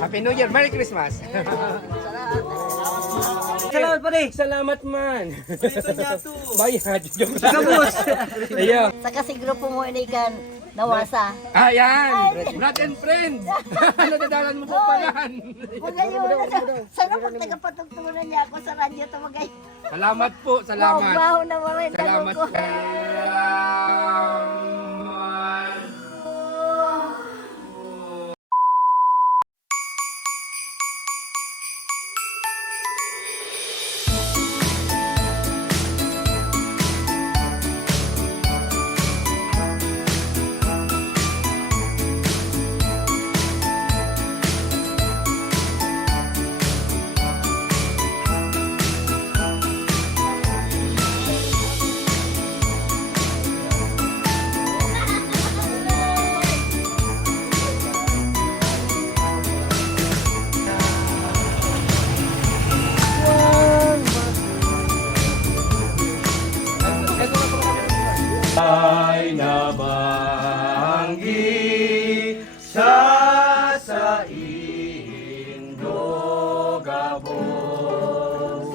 Happy New Year, Merry Christmas. Salamat pare. Salamat man. Bayad. Kabus. Ayo. Sa kasi grupo mo inikan nawasa. Ayan. Brad and friend. Nadadalan mo po pa yan. Magayon. Sana pag tagapatugtunan niya ako sa radyo ito magay. Salamat po. Salamat. Baho na maray. Salamat ko. po. Ay nabanggi sa Indo Gabos,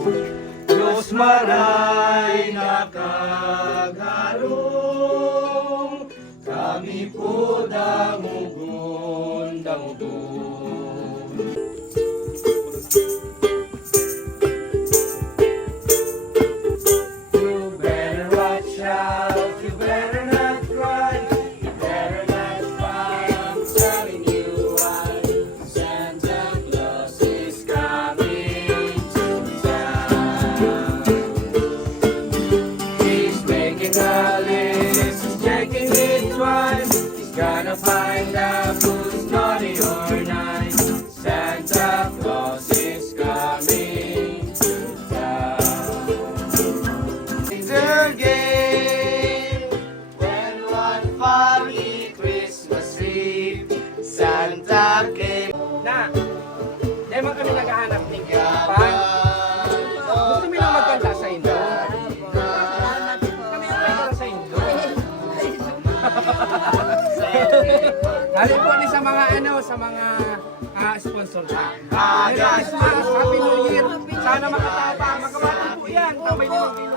Diyos maray nakagarong, kami po dangugon, dangugon. You better watch out, you better not cry, you better not cry, I'm telling you why. Santa Claus is coming to town. He's making a list, he's checking it twice, he's gonna find out who's naughty or nice. Santa Claus is coming to town. The game when one foggy Christmas Eve Santa came. Na, dahil mga kami naghahanap ng kinapan. Gusto mo lang magkanta sa Indo? Kami yung para sa Indo. Dali po ni sa mga sa mga sponsor sa. Merry Christmas, Happy New Year. Sana makatapa, magkabati po yan. Tambay ni Mang Ilo.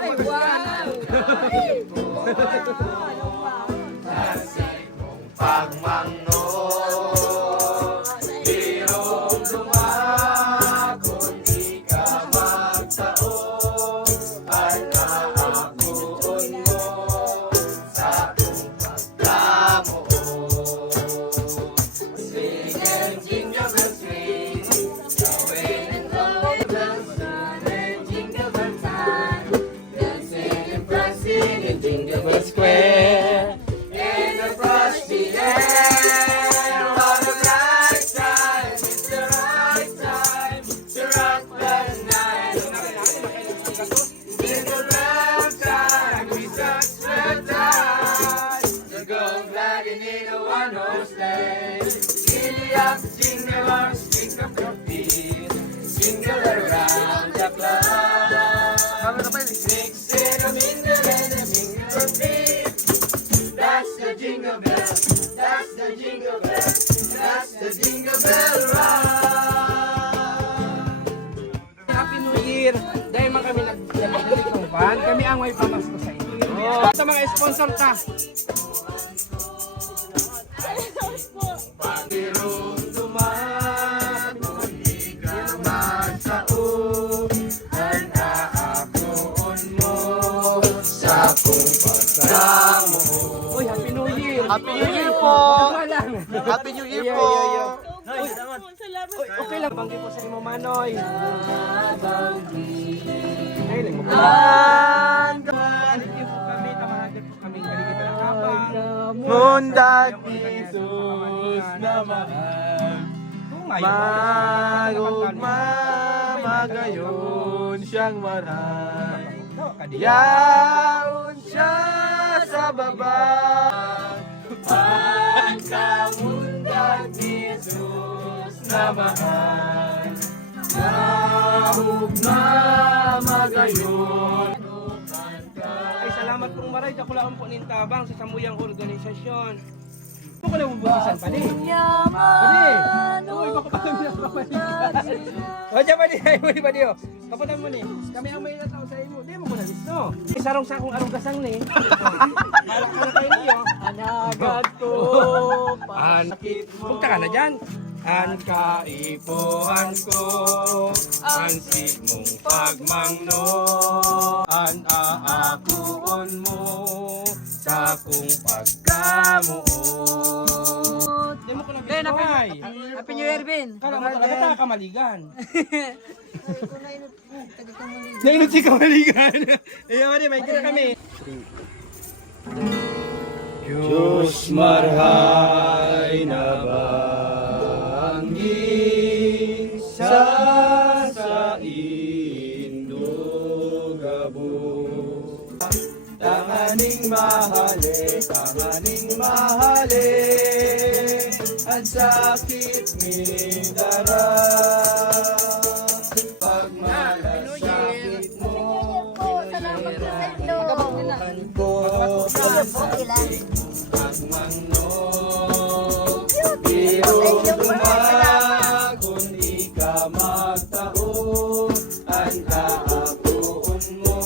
Pagmangno, dirong lumakon, di ka magtao, ay naakuon mo sa kong pagdamo. Sing and jingle bells ring, away and go, bells ring and jingle bell time, dancing and prancing in Jingle Bell Square. In the frosty air, what a bright time, it's the right time to rock the night. Jingle bell time, we touch the tide, the gold dragon in a one-horse sleigh. Giddy up, jingle arms, pick up your feet, jingle around the clock. Mix it a mingle and a mingle repeat. That's the jingle bell, that's the jingle bell, that's the jingle bell ride. Happy New Year! Dahil man kami nagdalik ng van, kami ang may pamasko sa inyo. Sa mga sponsor ta. Pagirong dumakon, ikaw magsaon, ang aakoon mo sa kong pagdamo. Uy, Happy New Year! Happy New Year po! Happy New Year po! Uy, okay lang, banggi po sa imo Manoy. Ay, lang mo po. Thank you po kami, tamahagan po kami. Kaligit ng habang. Mundag Jesus na mahal, magugma magayon siyang maral, yaon siya sa baba. Pagkamundag Jesus na mahal, magugma magayon. Ay, salamat pong maray. Kakulaan po ning tabang sa samuyang organisasyon. mo ko nabubukisan pa di. Pwede. Uy, baka pa kami nakapalitan. O, dyan pa di. Ay, pwede pa di. Kaputan mo ni. Kami ang may natao sa imo. Di mo ko nalis, no? Sarong sa akong arong gasang ni. Malak ka na tayo niyo. Anagad ko. Sakit mo. Punta ka na dyan. Ang kaipuhan ko, ang mong pagmangno, ang aakuon mo sa kong pagkamuot. Di mo ko na bisay. Happy New Year, Vin. Kala mo talaga kamaligan. Nainot si kamaligan. Ayun, mali, may kira kami. Diyos marhay na bangging sa indogabo. Tanganing mahali, ang sakit mi dara. Pag malasakit mo, Salamat po sa inyo. ko. Okay lang. Pagmangno, Thank pero you po. Salamat. kung di ka magtaon, ang kaapuon mo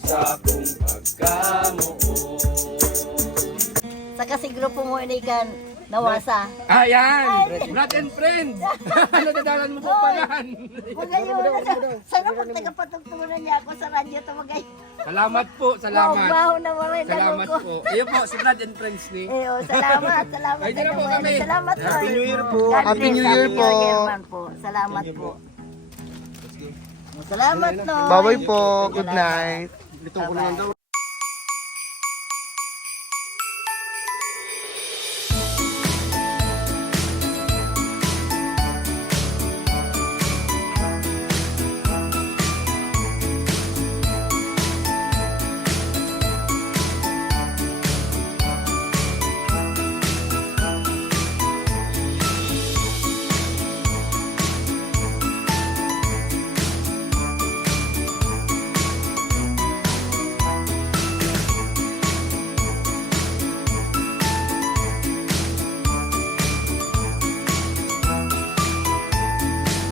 sa kong pagkamuon. Sa kasi grupo mo inikan nawasa. Ayan! Blood and friend! Nadadalan mo po palan! Magayon na sana pag tagapatugtunan niya ako sa radyo tumagay. Salamat po, salamat. Baho na maray Salamat ko. po. Ayun po, si Blood and Friends ni. Eh, oh, salamat. Salamat. Ay, di na po Tagawala. kami. Salamat po. Happy New Year po. God Happy bless. New Year Happy po. New Year man po. Salamat po. Salamat no. Bye-bye po. Good Salamat. night. Bye-bye.